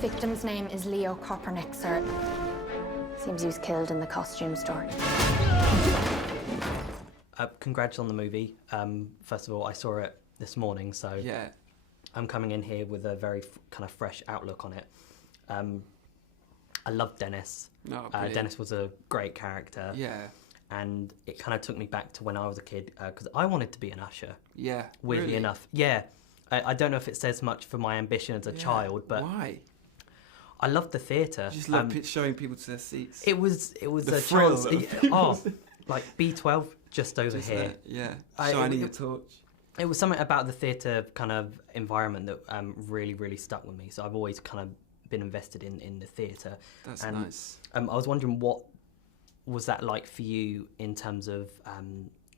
Victim's name is Leo Kopernik, sir. Seems he was killed in the costume store. Congrats on the movie. First of all, I saw it this morning, so yeah. I'm coming in here with a very kind of fresh outlook on it. I love Dennis. Oh, Dennis was a great character. Yeah. And it kind of took me back to when I was a kid, because I wanted to be an usher. Yeah. Weirdly really? enough. Yeah. I don't know if it says much for my ambition as a child, but... Why? I loved the theatre. You just love showing people to their seats. It was the a thrill chance. Like B12 just over just here. Yeah, shining your torch. It was something about the theatre kind of environment that really, really stuck with me. So I've always kind of been invested in the theatre. That's nice. I was wondering, what was that like for you in terms of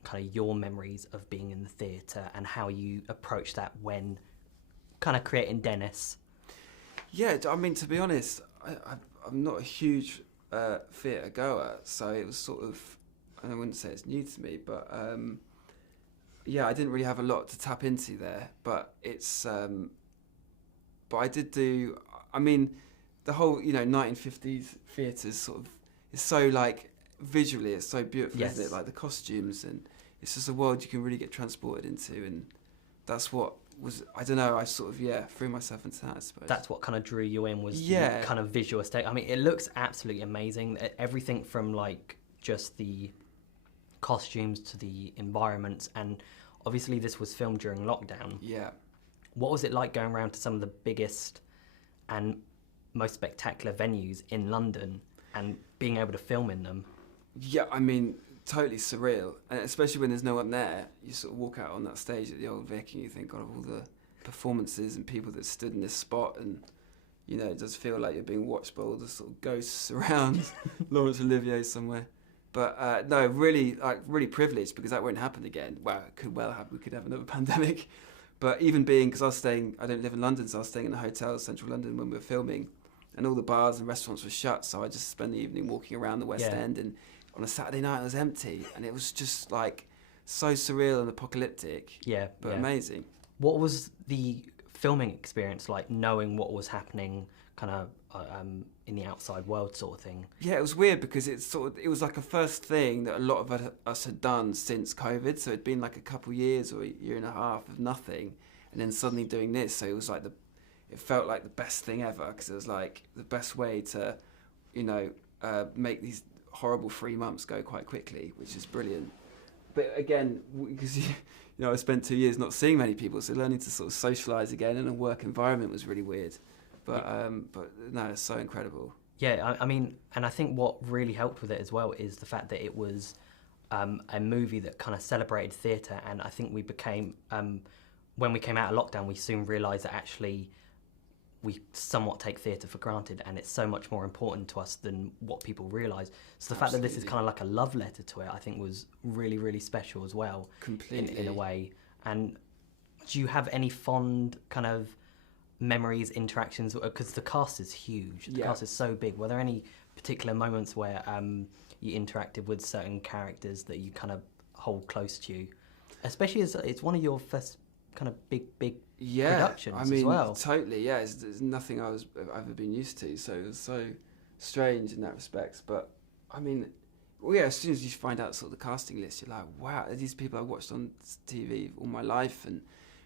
kind of your memories of being in the theatre and how you approached that when kind of creating Dennis? Yeah, I mean, to be honest, I'm not a huge theatre goer, so it was sort of, I wouldn't say it's new to me, but yeah, I didn't really have a lot to tap into there, but it's, but I did do, I mean, the whole, 1950s theatres sort of, it's so like, visually, it's so beautiful, yes. Isn't it? Like the costumes, and it's just a world you can really get transported into, and that's what was, I don't know, I sort of, threw myself into that, I suppose. That's what kind of drew you in, was the kind of visual estate. I mean, it looks absolutely amazing. Everything from like just the costumes to the environments, and obviously this was filmed during lockdown. Yeah. What was it like going around to some of the biggest and most spectacular venues in London and being able to film in them? Yeah, I mean, totally surreal, and especially when there's no one there. You sort of walk out on that stage at the Old Vic and you think, God, of all the performances and people that stood in this spot, and it does feel like you're being watched by all the sort of ghosts around Laurence Olivier somewhere. But no, really privileged, because that won't happen again. Well, it could well happen. We could have another pandemic. But even because I don't live in London, so I was staying in a hotel in central London when we were filming, and all the bars and restaurants were shut, so I just spent the evening walking around the West End, and on a Saturday night it was empty, and it was just like so surreal and apocalyptic. But amazing. What was the filming experience like, knowing what was happening kind of in the outside world sort of thing? Yeah, it was weird, because it was like a first thing that a lot of us had done since COVID, so it'd been like a couple years or a year and a half of nothing, and then suddenly doing this, so it was like it felt like the best thing ever, because it was like the best way to, make these horrible 3 months go quite quickly, which is brilliant. But again, because I spent 2 years not seeing many people, so learning to sort of socialise again in a work environment was really weird. But no, it's so incredible. Yeah, I mean, and I think what really helped with it as well is the fact that it was a movie that kind of celebrated theatre, and I think we became, when we came out of lockdown, we soon realised that actually we somewhat take theatre for granted, and it's so much more important to us than what people realise. So the fact that this is kind of like a love letter to it, I think was really, really special as well. Completely. In a way. And do you have any fond kind of memories, interactions, because the cast is huge, the cast is so big? Were there any particular moments where you interacted with certain characters that you kind of hold close to you, especially as it's one of your first kind of big productions as well? Totally, it's nothing I've ever been used to, so it was so strange in that respect. But I mean, as soon as you find out sort of the casting list, you're like, wow, these people I watched on TV all my life, and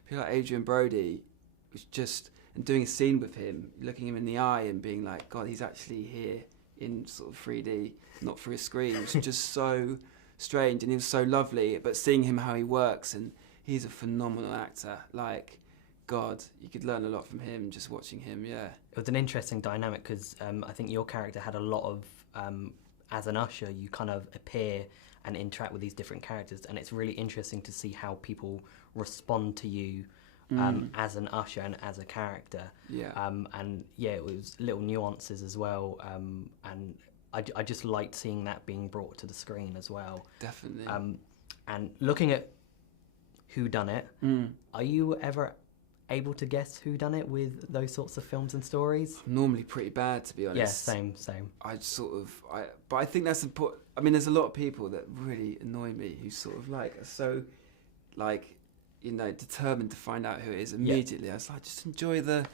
people like Adrien Brody, was just, and doing a scene with him, looking him in the eye and being like, God, he's actually here in sort of 3D, not through a screen. It was just so strange, and he was so lovely. But seeing him, how he works, and he's a phenomenal actor. Like, God, you could learn a lot from him just watching him. Yeah, it was an interesting dynamic, because I think your character had a lot of, as an usher, you kind of appear and interact with these different characters, and it's really interesting to see how people respond to you as an usher and as a character. And it was little nuances as well, and I just liked seeing that being brought to the screen as well. Definitely. And looking at whodunit, are you ever able to guess whodunit with those sorts of films and stories? Normally pretty bad, to be honest. Yeah, same. But I think that's important. I mean, there's a lot of people that really annoy me who sort of like are so, like, determined to find out who it is immediately. I was like, just enjoy the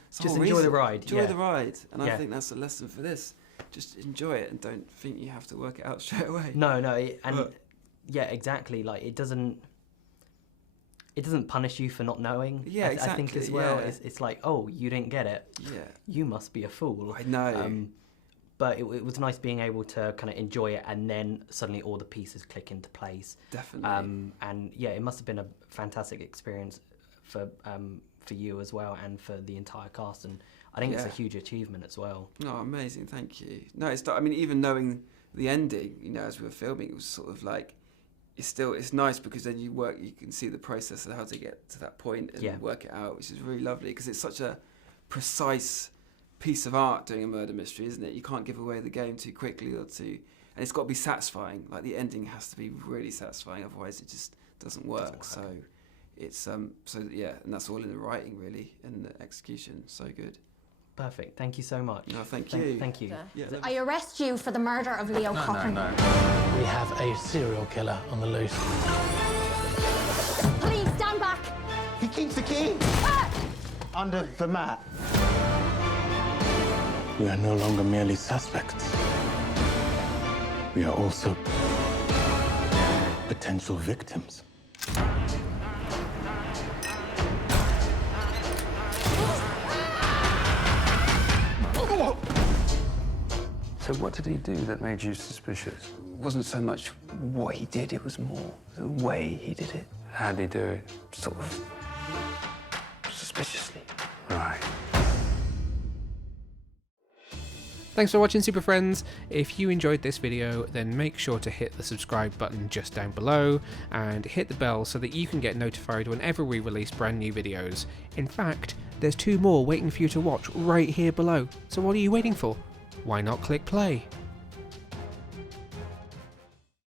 ride. Enjoy the ride. And I think that's a lesson for this. Just enjoy it and don't think you have to work it out straight away. No, exactly. Like it doesn't punish you for not knowing. Yeah, exactly. I think as well, it's like, oh, you didn't get it. Yeah. You must be a fool. I know. But it was nice being able to kind of enjoy it, and then suddenly all the pieces click into place. Definitely. And yeah, it must have been a fantastic experience for you as well, and for the entire cast. And I think it's a huge achievement as well. Oh, amazing! Thank you. No, even knowing the ending, as we were filming, it was sort of like, it's nice because then you can see the process of how to get to that point and work it out, which is really lovely because it's such a precise piece of art doing a murder mystery, isn't it? You can't give away the game too quickly and it's got to be satisfying. Like the ending has to be really satisfying, otherwise it just doesn't work. So it's and that's all in the writing really, and the execution. So good. Perfect. Thank you so much. No, thank you. Thank you. Yeah. I arrest you for the murder of Leo Cochran. No. We have a serial killer on the loose. Please stand back. He keeps the key under the mat. We are no longer merely suspects. We are also potential victims. So what did he do that made you suspicious? It wasn't so much what he did, it was more the way he did it. How'd he do it? Sort of suspiciously. Right. Thanks for watching, Super Friends. If you enjoyed this video, then make sure to hit the subscribe button just down below and hit the bell so that you can get notified whenever we release brand new videos. In fact, there's 2 more waiting for you to watch right here below. So what are you waiting for? Why not click play?